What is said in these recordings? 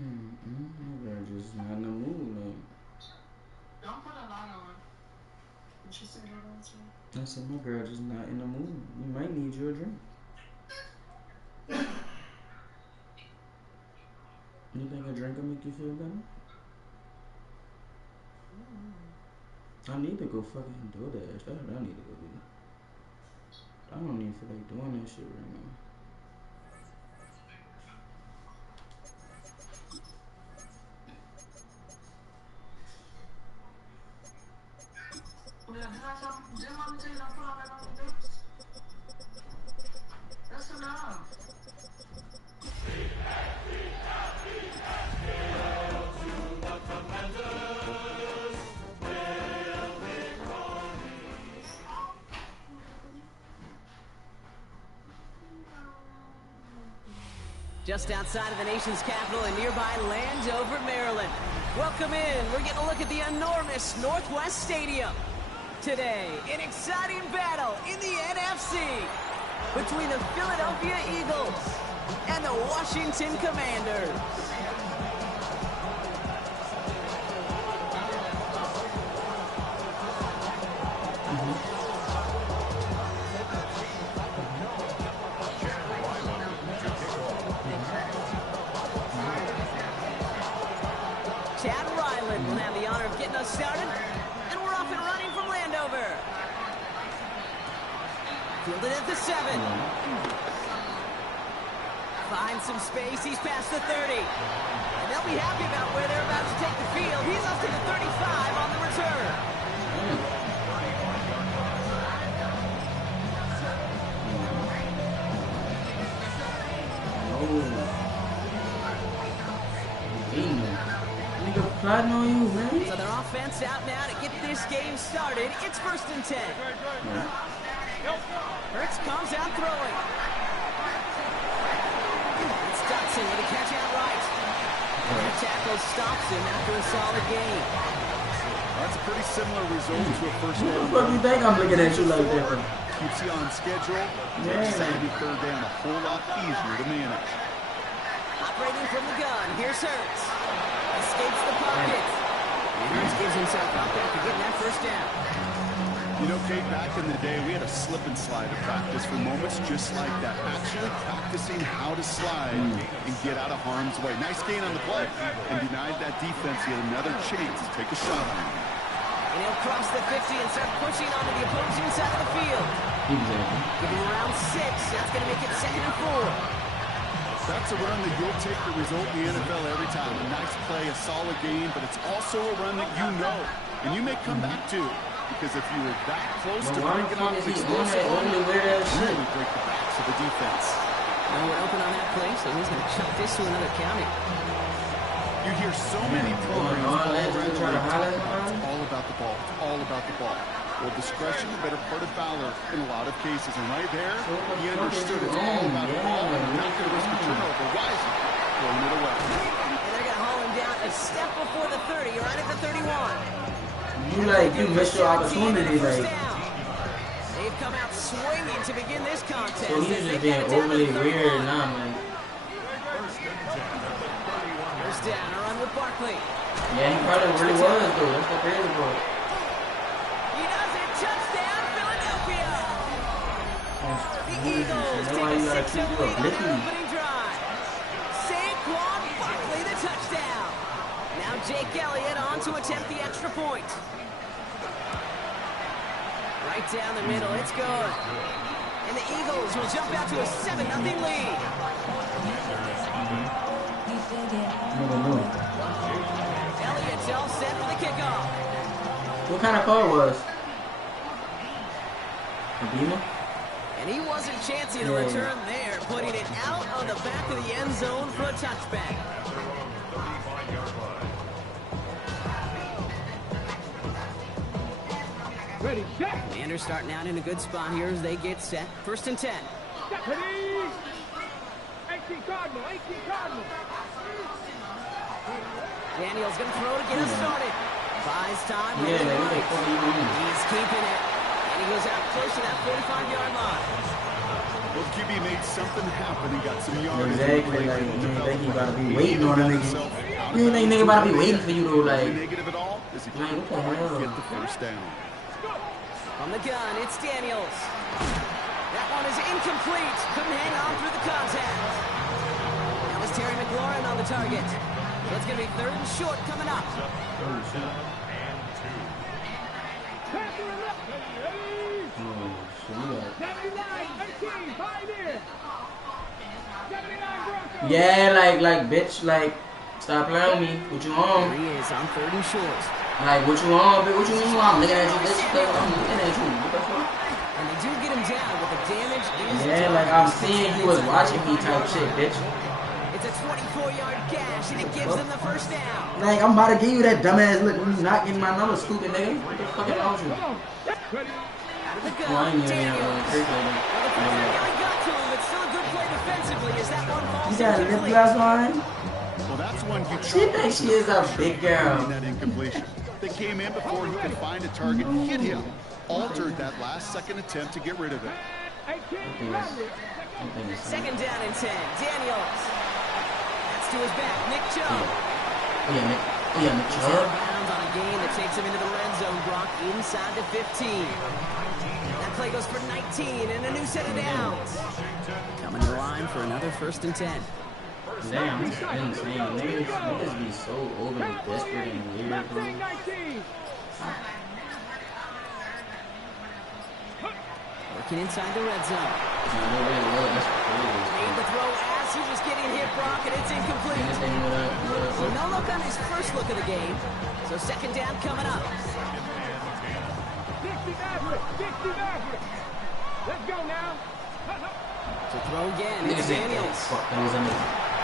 My girl just not in the mood. Like, don't put a lot on. What you said, I said my girl just not in the mood. You might need you a drink. You think a drink will make you feel better? I need to go fucking DoorDash. That's what I need to go do. I don't even feel like doing that shit right now. Didn't mommy tell you don't put all that on the That's enough. Just outside of the nation's capital in nearby Landover, Maryland. Welcome in. We're getting a look at the enormous Northwest Stadium. Today, an exciting battle in the NFC between the Philadelphia Eagles and the Washington Commanders. Will have the honor of getting us started, and we're off and running from Landover. Fielded at the 7. Finds some space, he's past the 30. And they'll be happy about where they're about to take the field. He's up to the 35 on the return. Plotting on you, man. So their offense out now to get this game started. It's 1st and 10. Hurts comes out throwing. It's Dotson with a catch out right. The tackle stops him after a solid game. That's a pretty similar result to a first down. What do you think I'm looking at you like that for? Keeps you on schedule. Makes Sandy third down a whole lot easier to manage. Operating from the gun, here's Hurts. Escapes the pocket. And Hurts gives himself out there for getting that first down. You know, Kate, back in the day, we had a slip and slide of practice for moments just like that. Actually practicing how to slide and get out of harm's way. Nice gain on the play and denied that defense yet another chance to take a shot on him. And he'll cross the 50 and start pushing onto the opposing side of the field. Exactly. Give him around 6. That's going to make it 2nd and 4. That's a run that you'll take the result in the NFL every time. A nice play, a solid game, but it's also a run that you know. And you may come back to, because if you were that close to breaking off the explosive run, you really break the backs of the defense. Now we're open on that play, so he's going to chuck this to another county. You hear so many programs it's all about the ball. It's all about the ball. Well, discretion, better part of valor in a lot of cases. And right there, he understood it's all about the ball and not going to risk a turnover. Wisely throwing it away. And they're going to haul him down a step before the 30. You're right at the 31. You missed your opportunity, like. They've come out swinging to begin this contest. So he's just being overly weird now, man. First down, a run with Barkley. Yeah, he probably really was, though. That's the crazy part. He does it. Touchdown, Philadelphia. The Eagles take a 6-0 lead on their opening drive. Saquon Barkley, the touchdown. Now Jake Elliott on to attempt the extra point. Right down the middle, it's good. And the Eagles will jump out to a 7-0 lead. Elliott's all set for the kickoff. What kind of call was? Medina? And he wasn't chancing a return there, putting it out on the back of the end zone for a touchback. Ready, set. Commanders starting out in a good spot here as they get set. 1st and 10. Ready. 18 Cardinal, 18 Cardinal. Daniel's going to throw to get us started. Buys time. He's keeping it. And he goes out close to that 45-yard line. Well, QB made something happen and got some yards. Exactly, like, you ain't think he about to be waiting on a nigga. You ain't think nigga about to be waiting for you to, like, negative at all is he man, what the hell? get the first down. From the gun, it's Daniels. That one is incomplete. Couldn't hang on through the contact. That was Terry McLaurin on the target. So it's going to be 3rd and short coming up. Oh, shit. Oh, shit, we got... 79-13, Pioneer. 79 Broncos. Yeah, like, bitch, like, stop playing with me. What you There on? he is on 3rd and short. Like, what you on, bitch? What you mean? I'm looking at you, bitch. I'm looking at you. What the fuck? And they do get him down with the damage. Yeah, like, I'm seeing you was watching me type shit, bitch. It's a 24-yard gash, and it gives them the first down. Like, I'm about to give you that dumbass look. You not getting my number, stupid nigga. What the fuck is wrong with you? Out of the Oh, I gun, ain't even Daniels. crazy. Well, the first nearly got to him, but still a good play defensively as that one falls You got a lip incomplete. gloss line? Well, that's one you She thinks she is a big girl. that incompletion. They came in before he could find a target, hit him, altered that last-second attempt to get rid of it. 2nd down and 10. Daniels. That's to his back. Nick Chubb. Oh, yeah, Nick Out Chubb. of bounds on a gain that takes him into the red zone, Brock, inside the 15. That play goes for 19 and a new set of downs. Coming to line for another 1st and 10. Damn, it's insane. Niggas be so overly desperate and weird, bro. Working inside the red zone. That's crazy. Made the throw as he was getting hit, Brock, and it's incomplete. Well, no look on his first look of the game. So 2nd down coming up. Dixie Maverick. Let's go now. To throw again, it's Daniels. Fuck, that was in the...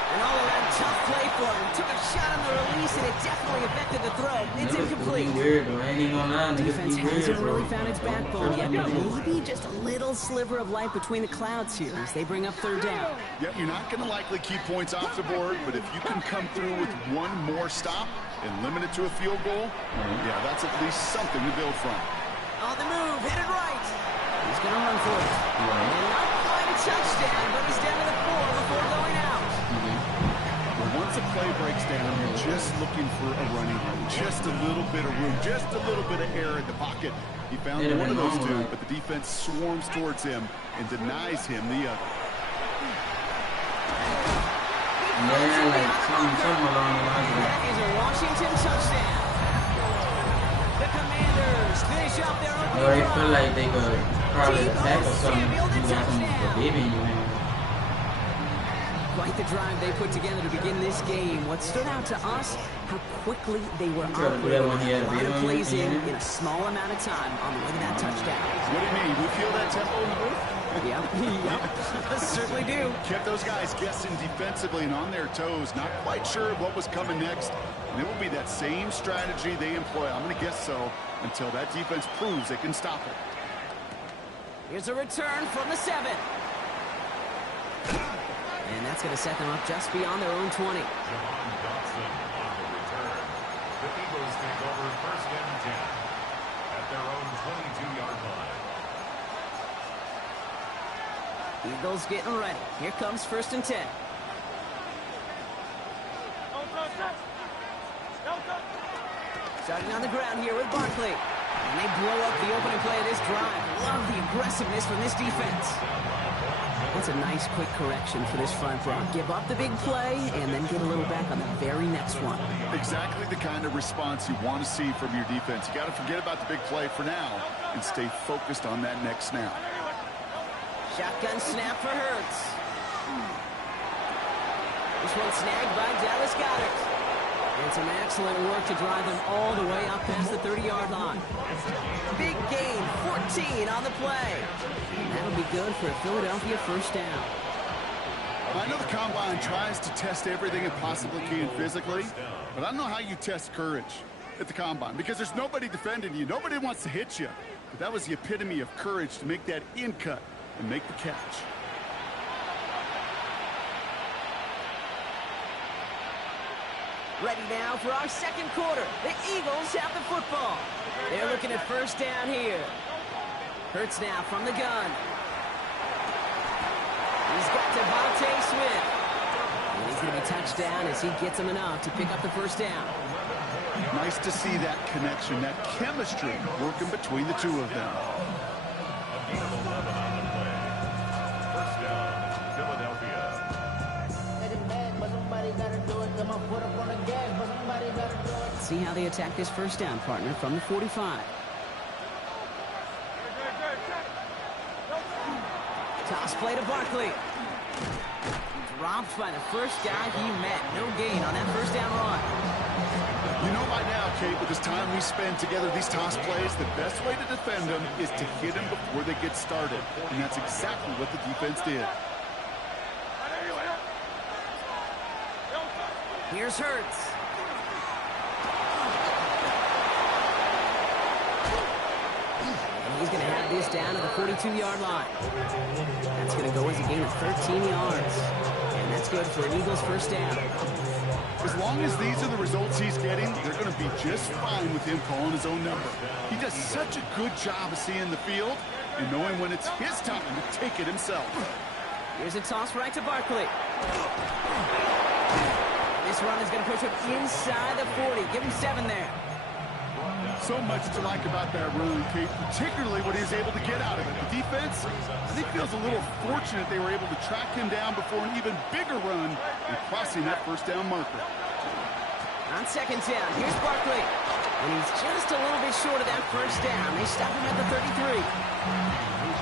An all-around tough play for him. Took a shot on the release, and it definitely affected the throw. It's incomplete. Be weird, though. I ain't even gonna lie. Defense Niggas be weird, hasn't bro. really found its backbone yet, but maybe just a little sliver of light between the clouds here as they bring up 3rd down. Yeah, you're not going to likely keep points off the board, but if you can come through with one more stop and limit it to a field goal, yeah, that's at least something to build from. On the move, headed right. He's going to run for it. And not quite a touchdown, but he's down to the 4 before going out. Well, once a play breaks down, you're just looking for a running room, just a little bit of room, just a little bit of air in the pocket. He found one of those two, but the defense swarms towards him and denies him the other. Yeah, like something along the lines of that. That is a Washington touchdown. The Commanders finish up their opening Or they drive. feel like they could probably attack or something. You got some baby in your hand. Quite the drive they put together to begin this game. What stood out to us, how quickly they were tried to do that when he had a a lot baby of on plays him, in yeah. a small amount of time on the way to that touchdown. What do you mean? We feel that tempo in the booth? Yep. Certainly do. Kept those guys guessing defensively and on their toes, not quite sure what was coming next. And it will be that same strategy they employ, I'm going to guess so, until that defense proves they can stop it. Here's a return from the 7. And that's going to set them up just beyond their own 20. The Eagles take over 1st and 10 at their own 22-yard line. Eagles getting ready. Here comes 1st and 10. Starting on the ground here with Barkley. And they blow up the opening play of this drive. Love the aggressiveness from this defense. That's a nice quick correction for this front row. Give up the big play and then get a little back on the very next one. Exactly the kind of response you want to see from your defense. You got to forget about the big play for now and stay focused on that next snap. Shotgun snap for Hurts. This one snagged by Dallas Goedert. And some excellent work to drive them all the way up past the 30-yard line. Big gain, 14 on the play. And that'll be good for a Philadelphia 1st down. I know the Combine tries to test everything it possibly can physically, but I don't know how you test courage at the Combine because there's nobody defending you. Nobody wants to hit you. But that was the epitome of courage to make that in cut and make the catch. Ready now for our 2nd quarter. The Eagles have the football. They're looking at 1st down here. Hurts now from the gun. He's got Devontae Smith. And he's going to be touched down as he gets him enough to pick up the first down. Nice to see that connection, that chemistry working between the two of them. A gain of 11 on the play. First down, Philadelphia. See how they attack this first down, partner, from the 45. Toss play to Barkley. Dropped by the first guy he met. No gain on that first down run. You know by now, Kate, with this time we spend together, these toss plays, the best way to defend them is to hit them before they get started. And that's exactly what the defense did. Here's Hurts. And he's going to have this down to the 42-yard line. That's going to go as a gain of 13 yards. And that's good for an Eagles first down. As long as these are the results he's getting, they're going to be just fine with him calling his own number. He does such a good job of seeing the field and knowing when it's his time to take it himself. Here's a toss right to Barkley. This run is going to push him inside the 40. Give him 7 there. So much to like about that run, Kate, particularly what he was able to get out of it. The defense, I think, feels a little fortunate they were able to track him down before an even bigger run and crossing that first down marker. On second down, here's Barkley. And he's just a little bit short of that first down. They stop him at the 33.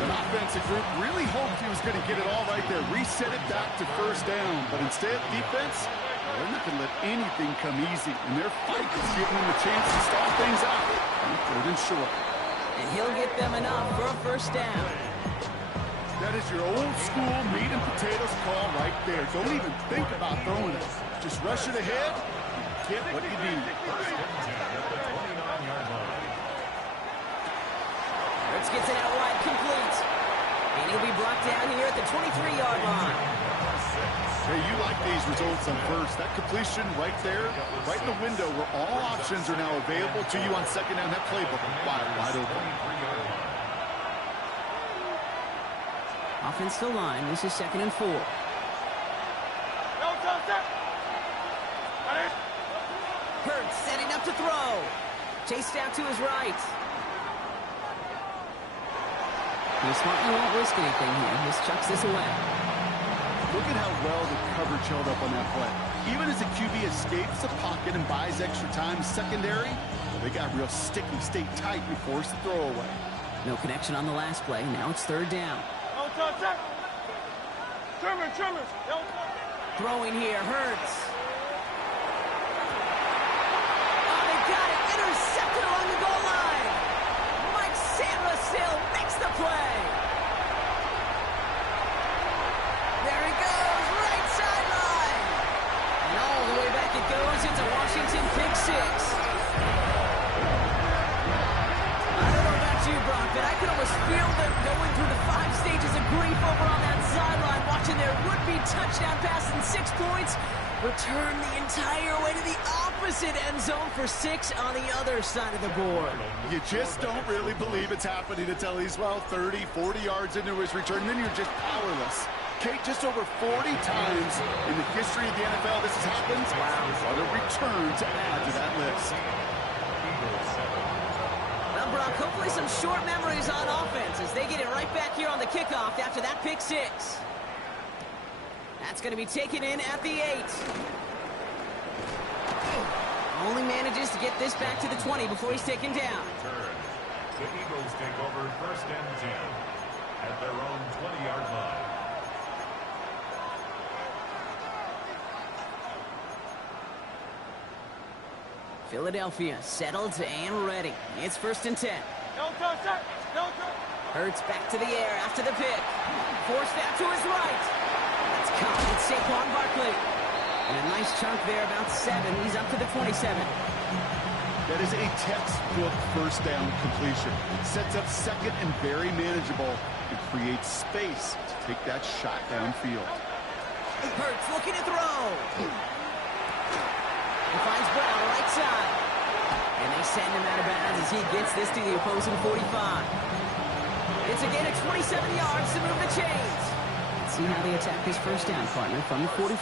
The offensive group really hoped he was going to get it all right there, reset it back to first down. But instead, defense, they're not going to let anything come easy. And their fight is giving them a chance to stall things out. And third and short. And he'll get them enough for a first down. That is your old school meat and potatoes call right there. Don't even think about throwing it. Just rush it ahead and get what you need. First and 10 at the 29-yard line. Hurts gets it out wide, complete. And he'll be brought down here at the 23-yard line. Hey, you like these results on first. That completion right there, right in the window where all options are now available to you on second down. That playbook wide open. Offensive line, this is 2nd and 4. Hurts setting up to throw. Chased out to his right. He smartly won't risk anything here. Just chucks this away. Look at how well the coverage held up on that play. Even as the QB escapes the pocket and buys extra time secondary, they got real sticky, stay tight, and force the throw away. No connection on the last play. Now it's third down. Throwing here, Hurts. Oh, they got it. Intercepted along the goal line. Mike Samuel makes the play. There he goes, right sideline. And all the way back it goes. It's a Washington pick 6. I don't know about you, Brock, but I could almost feel them going through the 5 stages of grief over on that sideline, watching their would-be touchdown pass in 6 points return the entire way to the opposite end zone for 6 on the other side of the board. You just don't really believe it's happening until he's, 30, 40 yards into his return, and then you're just powerless. Kate, just over 40 times in the history of the NFL this has happened. What a return to add to that list. Well, Brock, hopefully some short memories on offense as they get it right back here on the kickoff after that pick 6. That's going to be taken in at the 8. Only manages to get this back to the 20 before he's taken down. The Eagles take over first and 10 at their own 20-yard line. Philadelphia settled and ready. It's first and 10. Hurts back to the air after the pick. Forced out to his right. It's caught with Saquon Barkley. And a nice chunk there, about 7. He's up to the 27. That is a textbook first down completion. It sets up second and very manageable. It creates space to take that shot downfield. Hurts looking to throw. He finds Brown right side. And they send him out of bounds as he gets this to the opposing 45. It's a gain of 27 yards to move the chains. Let's see how they attack this first down, partner, from the 45.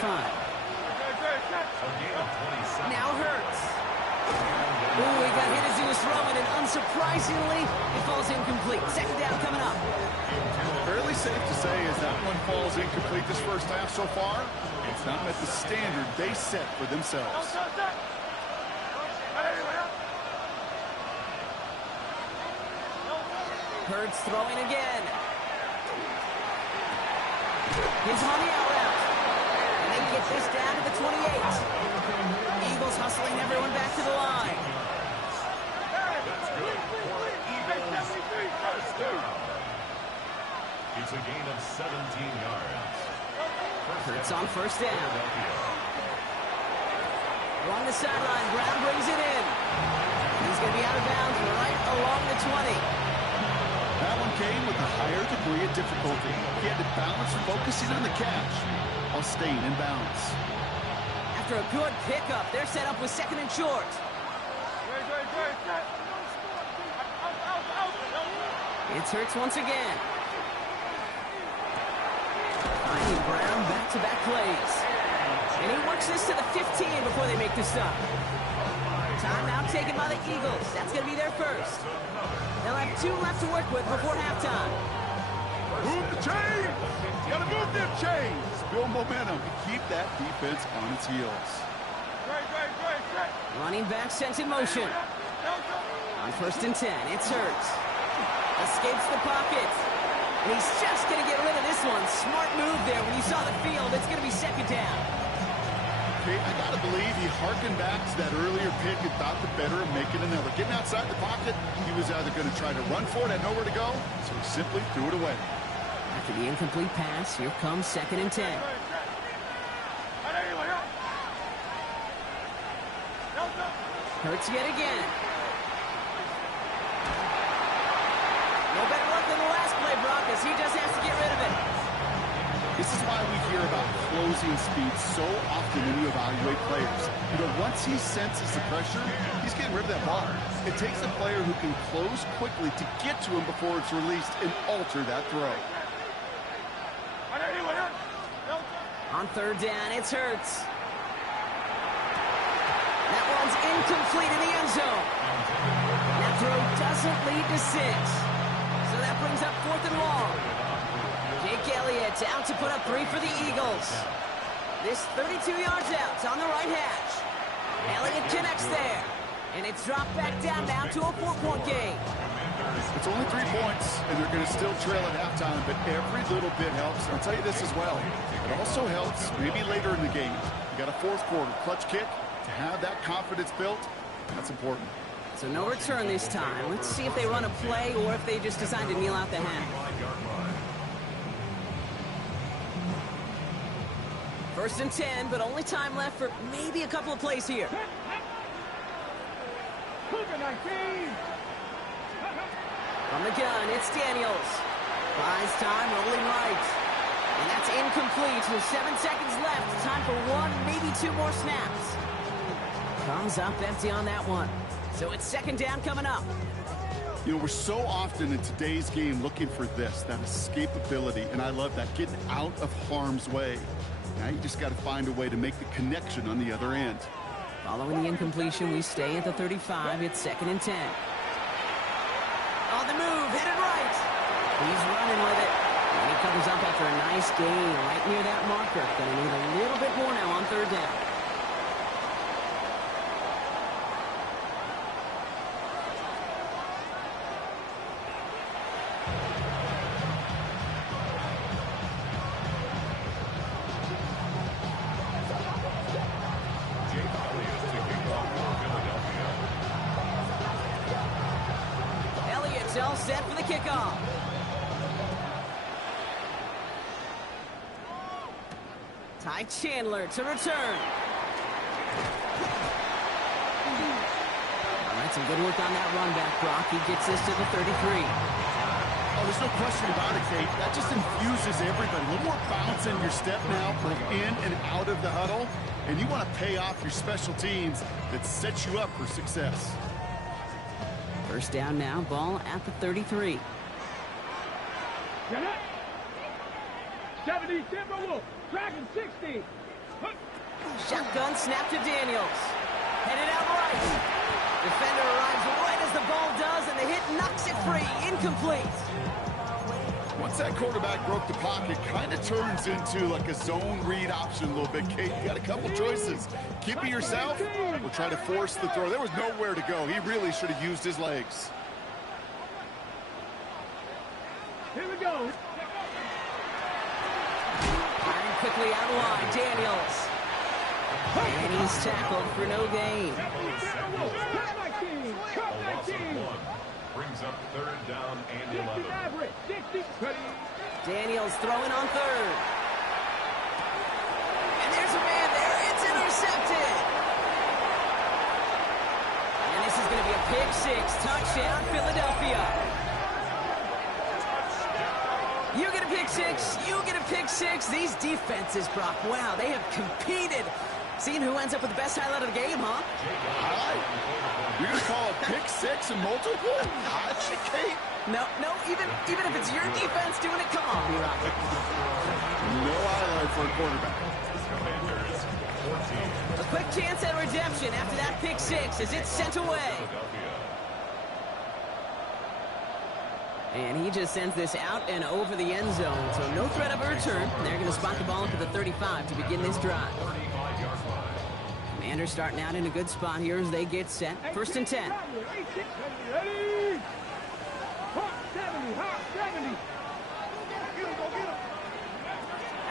Now Hurts. Ooh, he got hit as he was throwing, and unsurprisingly, it falls incomplete. Second down coming up. Fairly safe to say as that one falls incomplete this first half so far, it's not met the standard they set for themselves. Hurts throwing again. He's on the out route. And they get this down to the 28. Eagles hustling everyone back to the line. It's a gain of 17 yards. Hurts on first down. Along the sideline, Brown brings it in. He's going to be out of bounds right along the 20. That one came with a higher degree of difficulty. He had to balance focusing on the catch while staying in bounds. After a good pickup, they're set up with second and short. It's Hurts once again. Finding Brown back-to-back plays. And he works this to the 15 before they make the stop. Timeout taken by the Eagles. That's going to be their first. They'll have 2 left to work with before halftime. Move the chains! Gotta move them chains! Build momentum to keep that defense on its heels. Running back sent in motion. On first and 10, it's Hurts. Escapes the pocket. And he's just going to get rid of this one. Smart move there. When you saw the field, it's going to be second down. Okay, I gotta believe he harkened back to that earlier pick and thought the better of making another. Getting outside the pocket, he was either going to try to run for it, had nowhere to go, so he simply threw it away. After the incomplete pass, here comes second and 10. Hurts yet again. No better luck than the last play, Brock, as he just has to get rid of it. This is why we hear about closing speed so often when you evaluate players. You know, once he senses the pressure, he's getting rid of that ball. It takes a player who can close quickly to get to him before it's released and alter that throw. On third down, it's Hurts. That one's incomplete in the end zone. That throw doesn't lead to 6. So that brings up fourth and long. Jake Elliott out to put up 3 for the Eagles. This 32 yards out on the right hash. Elliott connects there. And it's dropped back down now to a 4-point game. It's only 3 points, and they're going to still trail at halftime, but every little bit helps. And I'll tell you this as well. It also helps maybe later in the game. You got a fourth quarter clutch kick. To have that confidence built, that's important. So no return this time. Let's see if they run a play or if they just decide to kneel out the half. First and 10, but only time left for maybe a couple of plays here. From the gun, it's Daniels. Buys time, rolling right. And that's incomplete with 7 seconds left. Time for 1, maybe 2 more snaps. Comes up empty on that one. So it's second down coming up. You know, we're so often in today's game looking for this, that escapability, and I love that, getting out of harm's way. Now you just got to find a way to make the connection on the other end. Following the incompletion, we stay at the 35. It's second and 10. On the move, headed right. He's running with it. And he comes up after a nice gain right near that marker. Going to need a little bit more now on third down. All set for the kickoff. Ty Chandler to return. All right, some good work on that run back, Brock. He gets this to the 33. Oh, there's no question about it, Kate. That just infuses everybody. A little more bounce in your step now, both in and out of the huddle. And you want to pay off your special teams that sets you up for success. First down now, ball at the 33. 70, Timberwolf. Dragon 60. Shotgun snap to Daniels. Headed out right. Defender arrives right as the ball does, and the hit knocks it free. Incomplete. Once that quarterback broke the pocket, kind of turns into like a zone read option a little bit. Kate, you got a couple choices. Keep it yourself or try to force the throw. There was nowhere to go. He really should have used his legs. Here we go. Firing quickly out of line. Daniels. And he's tackled for no gain. Brings up third down and 11. Daniels throwing on third. And there's a man there. It's intercepted. And this is going to be a pick six. Touchdown, Philadelphia. You get a pick six. You get a pick six. These defenses, Brock, wow, they have competed. Seeing who ends up with the best highlight of the game, huh? Highlight? You're going to call a pick six and multiple? Gotcha, Kate. No, even if it's your defense doing it, come on, B-Rock. No highlight for a quarterback. A quick chance at redemption after that pick six as it's sent away. And he just sends this out and over the end zone, so no threat of a return. They're going to spot the ball up at the 35 to begin this drive. Commanders starting out in a good spot here as they get set. First and 10. Out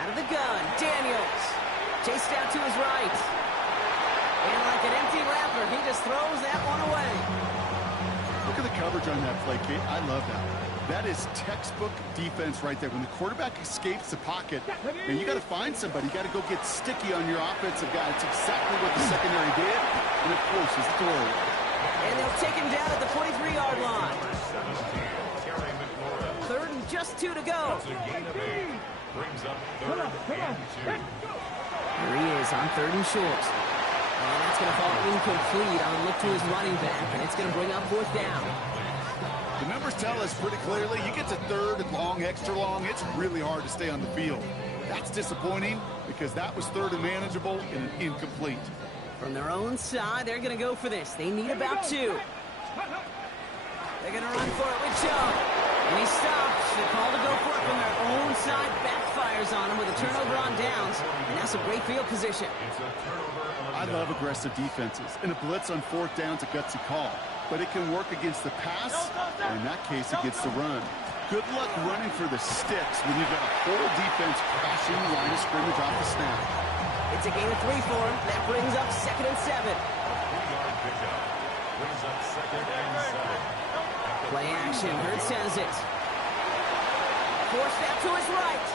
of the gun, Daniels. Chased out to his right. And like an empty wrapper, he just throws that one away. Look at the coverage on that play, Kate. I love that. That is textbook defense right there. When the quarterback escapes the pocket, and you got to find somebody. You got to go get sticky on your offensive guy. It's exactly what the secondary did. And, of course, his throwaway. And they'll take him down at the 43-yard line. Third and just 2 to go. Brings up third and 2. Here he is on third and short. And that's going to fall incomplete on a look to his running back, and it's going to bring up fourth down. The numbers tell us pretty clearly, you get to third and long, extra long, it's really hard to stay on the field. That's disappointing because that was third and manageable and incomplete. From their own side, they're going to go for this. They need about 2. They're going to run for it with Joe. And he stops. The call to go for it from their own side backfires on him with a turnover on downs. And that's a great field position. I love aggressive defenses. And a blitz on fourth down's a gutsy call. But it can work against the pass, or in that case, against the run. Good luck running for the sticks when you've got a whole defense crashing the line of scrimmage off the snap. It's a gain of 3 for him. That brings up second and 7. Brings up second and 7. Play action. Hurts sends it. Forced out to his right.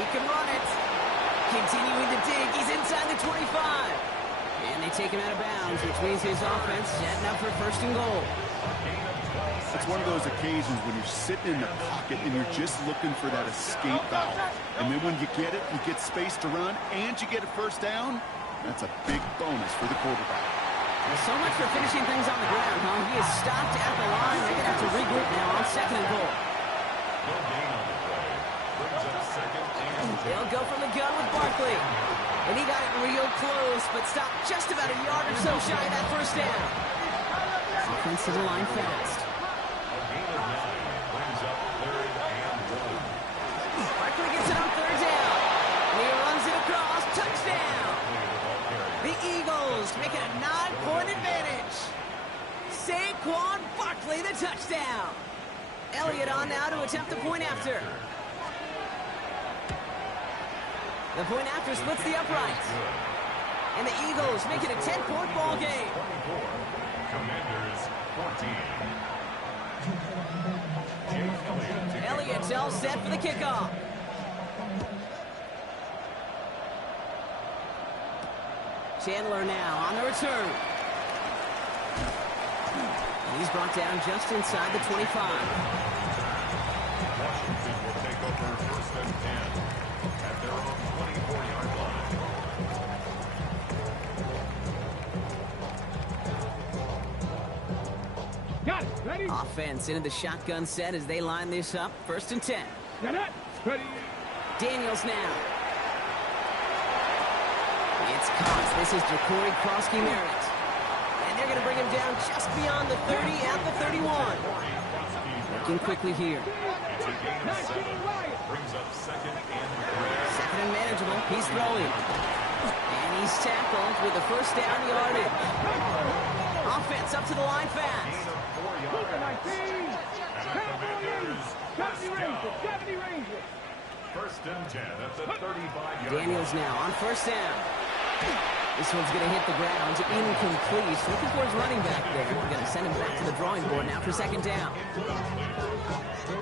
He can run it. Continuing to dig. He's inside the 25. And they take him out of bounds, which means his offense setting up for first and goal. It's one of those occasions when you're sitting in the pocket and you're just looking for that escape valve. And then when you get it, you get space to run, and you get a first down. That's a big bonus for the quarterback. So much for finishing things on the ground, huh? He is stopped at the line. They're going to have to regroup now on second and goal. No gain on the play. Brings up second and 10. They'll go from the gun with Barkley. And he got it real close, but stopped just about a yard or so shy of that first down. Offense to the line fast. A gain of 9 brings up third and 1. Barkley gets it on third down. And he runs it across. Touchdown. The Eagles make it a 9-point advantage. Saquon Barkley, the touchdown. Elliott on now to attempt the point after. The point after splits the uprights. And the Eagles make it a 10-point ball game. 24. Commanders 14. Elliott's all set for the kickoff. Chandler now on the return. And he's brought down just inside the 25. Washington will take over first and 10 at their own 24-yard line. Got it. Ready? Offense into the shotgun set as they line this up. First and 10. Got it. Ready? Daniels now. It's caught. This is Ja'Cory Krosky-Merritt. And they're going to bring him down just beyond the 30 at the 31. Working quickly here. It's a gain of 7. Brings up second and 3. Second and manageable. He's throwing. And he's tackled with the first down yardage. Offense up to the line fast. Gain of 4 yards. And the Commanders first down. First and 10 at the 35-yard line. Daniels now on first down. This one's going to hit the ground. Incomplete. Looking for his running back there. We're going to send him back to the drawing board now for second down.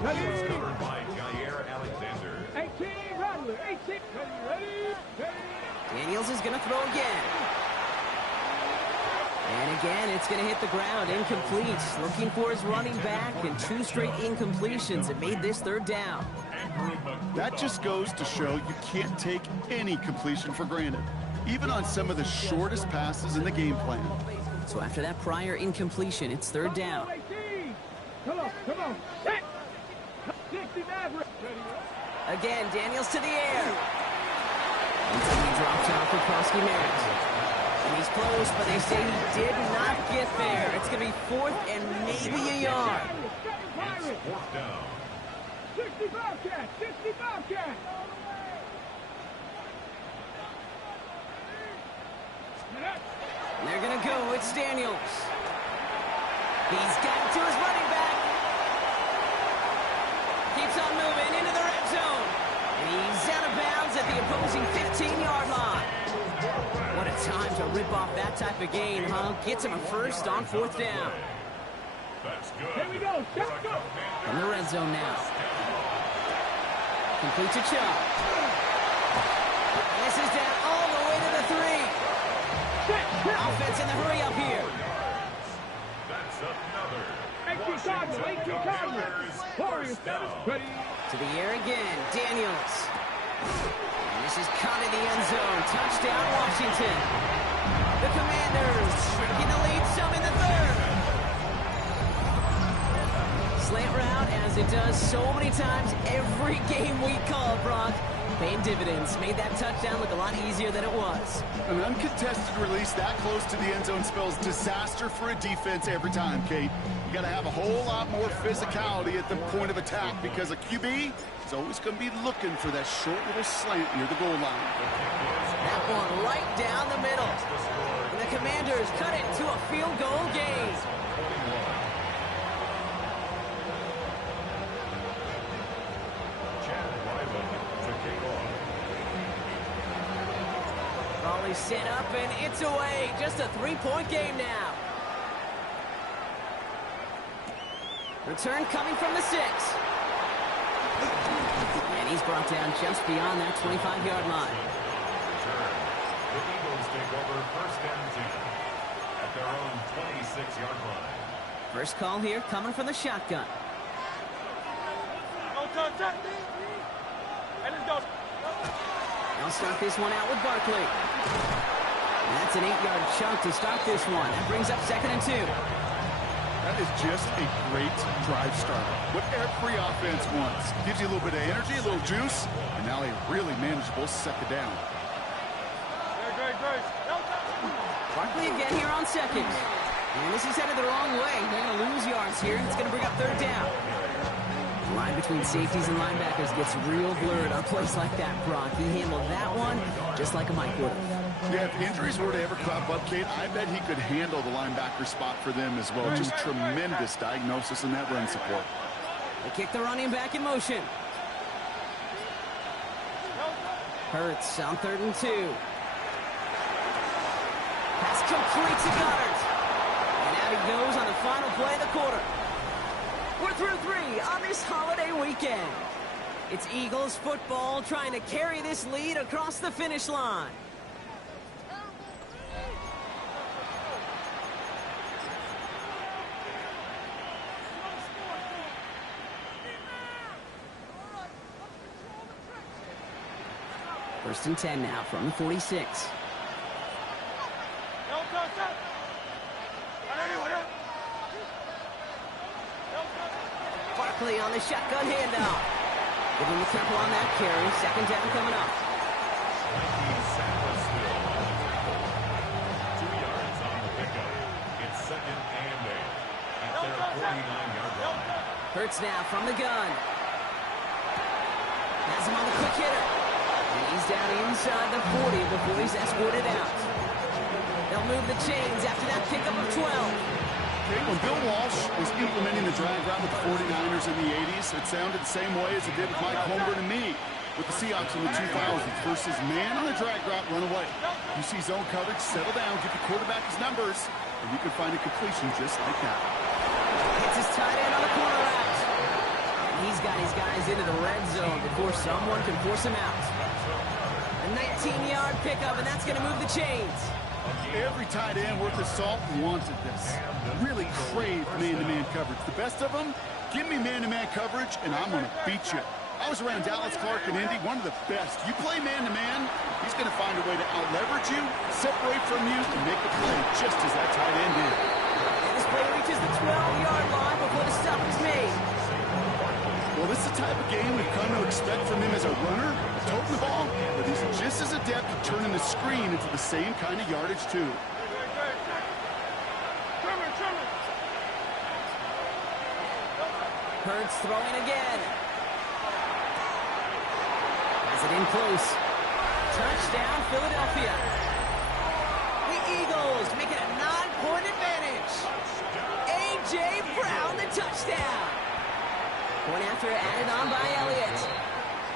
Covered by Jair Alexander. 18, Rattler, 18. Ready. Daniels is going to throw again. And again, it's going to hit the ground. Incomplete. Looking for his running back, and 2 straight incompletions. It made this third down. That just goes to show you can't take any completion for granted, even on some of the shortest passes in the game plan. So after that prior incompletion, it's third down. Come on. Set. 60 Maverick. Again, Daniels to the air. Until he drops out for Krosky-Merritt. And he's close, but they say he did not get there. It's going to be 4th and maybe a yard. It's 4th down. 60 Bobcat. And they're going to go. It's Daniels. He's got it to his running back. Keeps on moving into the red zone. And he's out of bounds at the opposing 15-yard line. What a time to rip off that type of gain, huh? Gets him a first on 4th down. That's good. Here we go. From the red zone now. Complete to Chubb. This is down all the way to the 3. Offense in the hurry up here. That's another. 18 Cardinals. Warriors. Ready. To the air again. Daniels. And this is caught in the end zone. Touchdown, Washington. The Commanders shrinking the lead some in the 3rd. Slant route, as it does so many times every game we call, Brock. Paying dividends. Made that touchdown look a lot easier than it was. An uncontested release that close to the end zone spells disaster for a defense every time, Kate. You got to have a whole lot more physicality at the point of attack because a QB is always going to be looking for that short little slant near the goal line. That one right down the middle. And the Commanders cut it to a field goal game. Raleigh set up, and it's away. Just a 3-point game now. Return coming from the 6. And he's brought down just beyond that 25-yard line. Return. The Eagles take over first and 10 at their own 26-yard line. First call here coming from the shotgun. They'll start this one out with Barkley. And that's an 8-yard chunk to start this one. That brings up second and 2. That is just a great drive starter. What every offense wants. Gives you a little bit of energy, a little juice, and now a really manageable second down. Barkley again here on second. And this is headed the wrong way. They're going to lose yards here. It's going to bring up third down. The line between safeties and linebackers gets real blurred on plays like that, Brock. He handled that one just like a Mike would have. Yeah, if injuries were to ever crop up, Kate, I bet he could handle the linebacker spot for them as well. Just tremendous diagnosis in that run support. They kick the running back in motion. Hurts on 3rd and 2. Pass complete to Goddard. And out he goes on the final play of the quarter. We're through 3 on this holiday weekend. It's Eagles football trying to carry this lead across the finish line. First and 10 now from the 46. Barkley on the shotgun handoff. Give him a couple on that carry. Second down coming up. 2 yards on the pickup. It's second and 8 at their 49-yard line. Hurts now from the gun. Has him on the quick hitter. And he's down inside the 40 before he's escorted out. They'll move the chains after that pickup of 12. Okay, when Bill Walsh was implementing the drag route with the 49ers in the 80s, it sounded the same way as it did with Mike Holmgren and me with the Seahawks in the 2000s versus man on the drag route, run away. You see zone coverage, settle down, give the quarterback his numbers, and you can find a completion just like that. Hits his tight end on the corner route. And he's got his guys into the red zone before someone can force him out. A 19-yard pickup, and that's going to move the chains. Every tight end worth his salt wanted this. Really craved man-to-man coverage. The best of them, give me man-to-man coverage, and I'm going to beat you. I was around Dallas Clark and Indy, one of the best. You play man-to-man, he's going to find a way to out-leverage you, separate from you, and make a play just as that tight end did. And this play reaches the 12-yard line before the stop is made. Well, this is the type of game we've come to expect from him as a runner, toting the ball, but he's just as adept at turning the screen into the same kind of yardage, too. Hurts throwing again. Has it in close. Touchdown, Philadelphia. The Eagles make it a 9-point advantage. A.J. Brown, the touchdown. Point after added on by Elliott.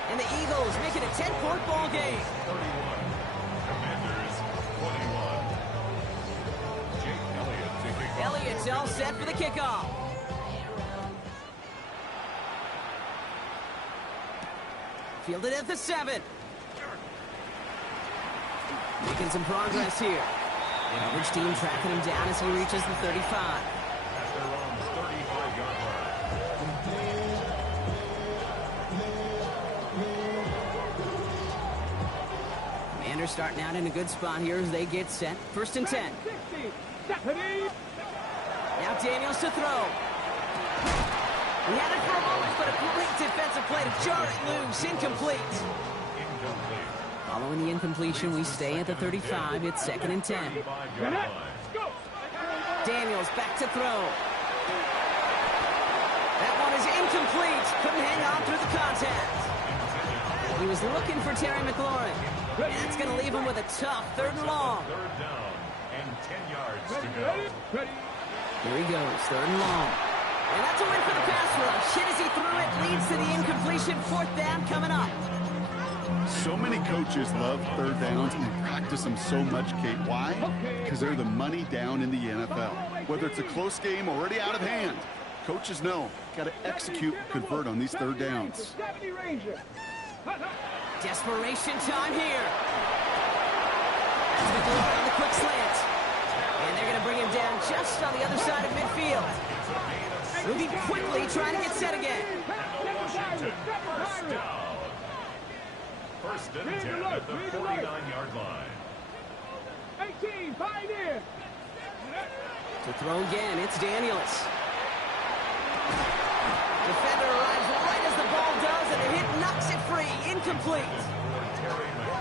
And the Eagles make it a 10-point ball game. 31. Commanders 21. Jake Elliott to kick off. Elliott's all set for the kickoff. Fielded at the 7. Making some progress here. The average team tracking him down as he reaches the 35. At their own 35-yard line. Commanders starting out in a good spot here as they get set. First and 10. Now Daniels to throw. He had it for a moment, but a great defensive play to jar it loose. Incomplete. Following the incompletion, we stay at the 35. It's second and 10. 35-yard line. Daniels back to throw. That one is incomplete. Couldn't hang on through the contact. He was looking for Terry McLaurin. And that's going to leave him with a tough third and long. Third down and 10 yards to go. Here he goes, third and long. And that's a win for the pass rush. Hit as he threw it, leads to the incompletion. Fourth down coming up. So many coaches love third downs and practice them so much, Kate. Why? Because they're the money down in the NFL. Whether it's a close game already out of hand, coaches know, got to execute and convert on these third downs. Desperation time here. That's McLaurin on the quick slant. And they're going to bring him down just on the other side of midfield. Moving quickly, trying to get set again. First and 10 at the 49-yard line. 18, find in. To throw again, it's Daniels. Defender arrives right as the ball does, and the hit knocks it free. Incomplete.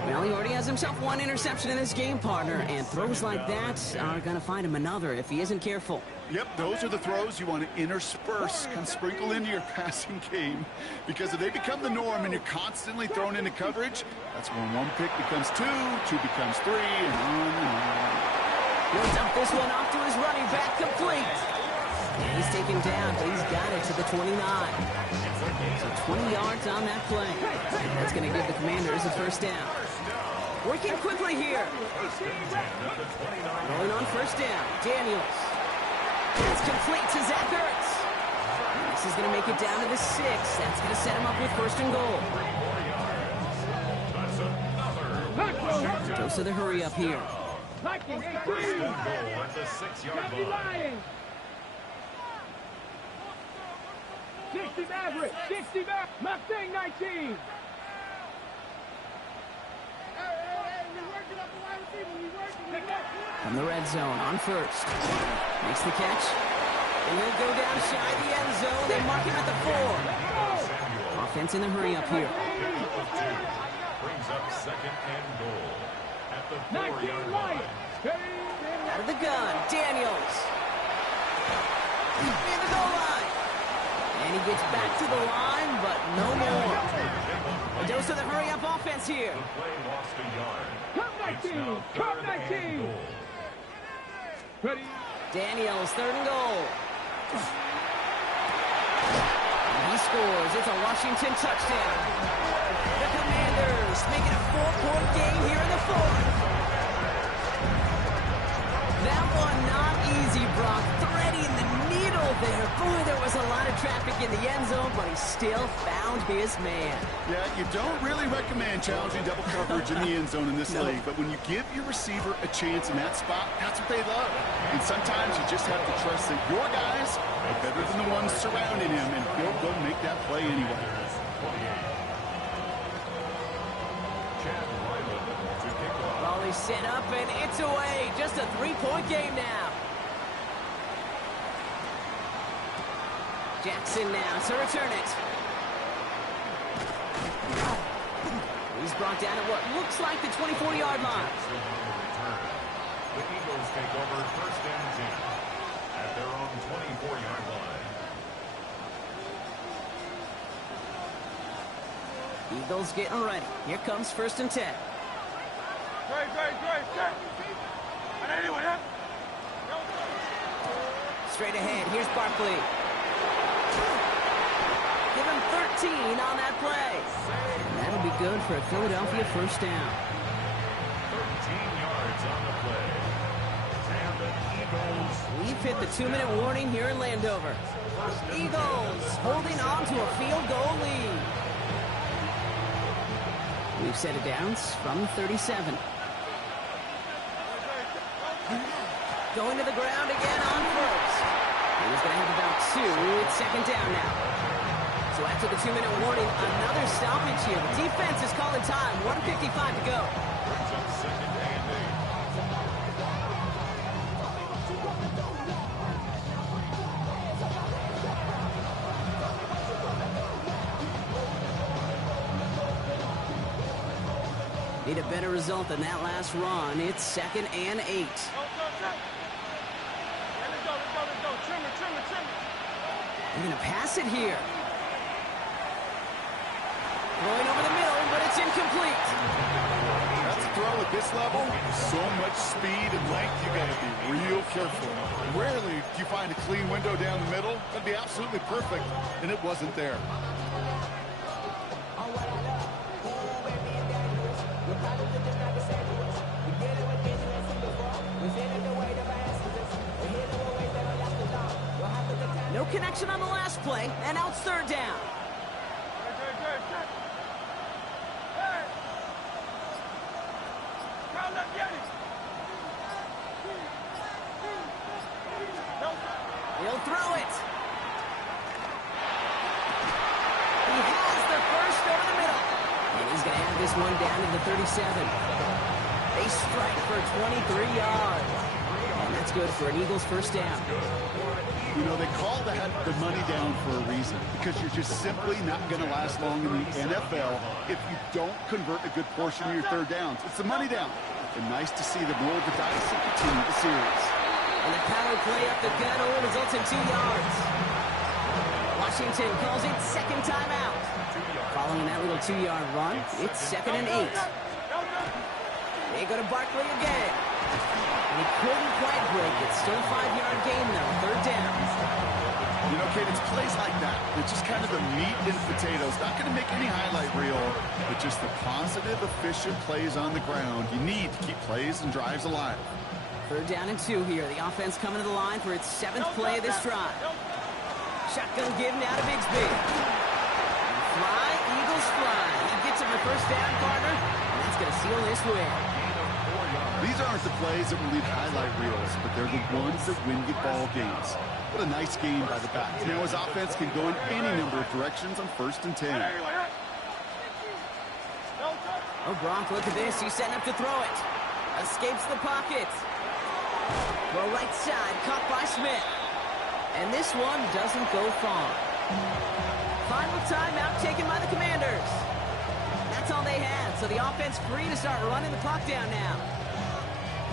Well, he already has himself one interception in this game, partner, and throws like that are going to find him another if he isn't careful. Yep, those are the throws you want to intersperse, kind of sprinkle into your passing game. Because if they become the norm and you're constantly thrown into coverage, that's when one pick becomes two becomes three, and on and on. He'll dump this one off to his running back, complete. And he's taken down, but he's got it to the 29. So 20 yards on that play. That's going to give the Commanders a first down. Working quickly here. Rolling on first down. Daniels. It's complete to Zach Ertz. This is going to make it down to the 6. That's going to set him up with first and goal. Dose of the hurry up here. First and goal at the 6-yard line. 60 Maverick, 60 Maverick, Mustang 19. From the red zone on first. Makes the catch. And he'll go down shy of the end zone. They mark him at the 4. offense in the hurry up here. Brings up second and goal at the 4-yard 19 line. Out of the gun, Daniels. In the goal line. And he gets back to the line, but no more. A dose of the hurry-up offense here. The play lost a yard. Come It's 19. now Come third and 19. goal. Ready. Daniels, 3rd and goal. And he scores. It's a Washington touchdown. The Commanders make it a 4-point game here in the 4th. That one not easy, Brock. Threading the needle there. Boy, there was a lot of traffic in the end zone, but he still found his man. Yeah, you don't really recommend challenging double coverage in the end zone in this league, but when you give your receiver a chance in that spot, that's what they love. And sometimes you just have to trust that your guys are better than the ones surrounding him, and he'll go make that play anyway. Ball is set up, and it's away. Just a 3-point game now. Jackson now to return it. He's brought down at what looks like the 24-yard line. The Eagles take over 1st and 10 at their own 24-yard line. Eagles getting ready. Here comes 1st and 10. Great. Straight ahead. Here's Barkley. Give him 13 on that play. And that'll be good for a Philadelphia 1st down. 13 yards on the play. And the Eagles. We've hit the 2-minute warning here in Landover. Eagles holding on to a field goal lead. We've set it down from 37. Going to the ground again on 1st. He's going to have about 2. It's 2nd down now. So after the 2-minute warning, another stoppage here. The defense is calling time. 1:55 to go. Brings up 2nd and 8. Need a better result than that last run. It's 2nd and 8. They're going to pass it here. Going over the middle, but it's incomplete. That's a throw at this level. So much speed and length, you got to be real careful. Rarely do you find a clean window down the middle. That'd be absolutely perfect, and it wasn't there. No connection on the last play, and now it's 3rd down. He'll throw it. He has the 1st over the middle. And he's going to have this one down to the 37. They strike for 23 yards. And that's good for an Eagles 1st down. You know, they call that the money down for a reason, because you're just simply not going to last long in the NFL if you don't convert a good portion of your 3rd downs. It's the money down. And nice to see them roll the dice and continue the series. And the power play up the gut only results in 2 yards. Washington calls it 2nd timeout. Following that little 2-yard run, it's 2nd and 8. They go to Barkley again. And he couldn't quite break it. Still a 5-yard gain, though. 3rd down. You know, Kate, it's plays like that. It's just kind of the meat and potatoes. Not going to make any highlight reel, but just the positive, efficient plays on the ground. You need to keep plays and drives alive. 3rd down and 2 here. The offense coming to the line for its 7th play of this drive. Shotgun give now to Bigsby. Fly, Eagles fly. He gets him the 1st down, partner, and that's going to seal this win. These aren't the plays that will lead highlight reels, but they're the ones that win you ball games. What a nice game by the backs. Now his offense can go in any number of directions on 1st and 10. Oh, Gronk, look at this. He's setting up to throw it. Escapes the pocket. Well, right side, caught by Smith. And this one doesn't go far. Final timeout taken by the Commanders. That's all they had, so the offense free to start running the clock down now.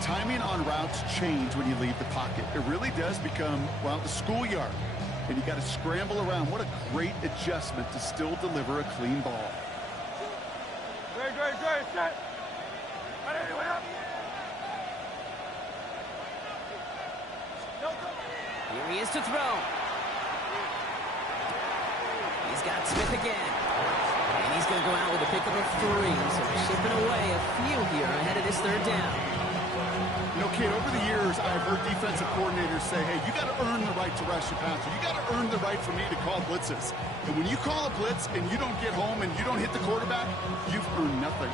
Timing on routes change when you leave the pocket. It really does become, well, the schoolyard. And you got to scramble around. What a great adjustment to still deliver a clean ball. Great, set. Here he is to throw. He's got Smith again. And he's going to go out with a pickup of 3. So chipping away a few here ahead of this third down. You know, Kate, over the years, I've heard defensive coordinators say, hey, you got to earn the right to rush your passer. You got to earn the right for me to call blitzes. And when you call a blitz and you don't get home and you don't hit the quarterback, you've earned nothing.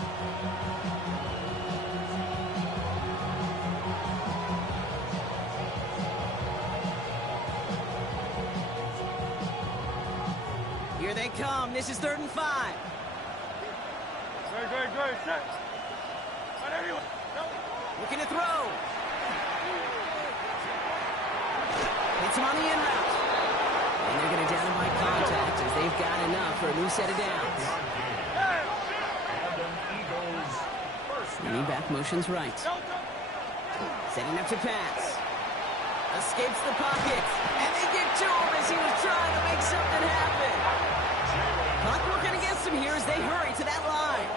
Here they come. This is 3rd and 5. Great, set. Looking to throw. Hits him on the in route. And they're going to down him by contact as they've got enough for a new set of downs. Leaning back motions right. Setting up to pass. Escapes the pocket. And they get to him as he was trying to make something happen. Clock working against him here as they hurry to that line.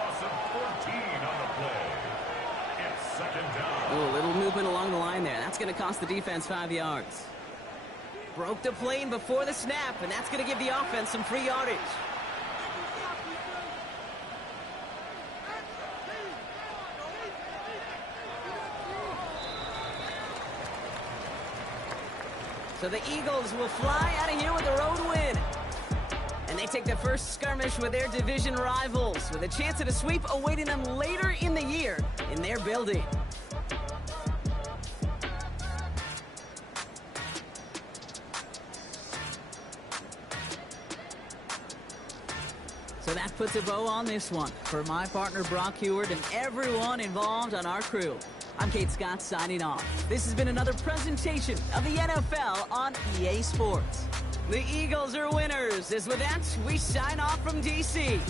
Ooh, a little movement along the line there. That's going to cost the defense 5 yards. Broke the plane before the snap, and that's going to give the offense some free yardage. So the Eagles will fly out of here with a road win. And they take the first skirmish with their division rivals, with a chance at a sweep awaiting them later in the year in their building. So that puts a bow on this one. For my partner Brock Heward and everyone involved on our crew, I'm Kate Scott signing off. This has been another presentation of the NFL on EA Sports. The Eagles are winners. As with that, we sign off from D.C.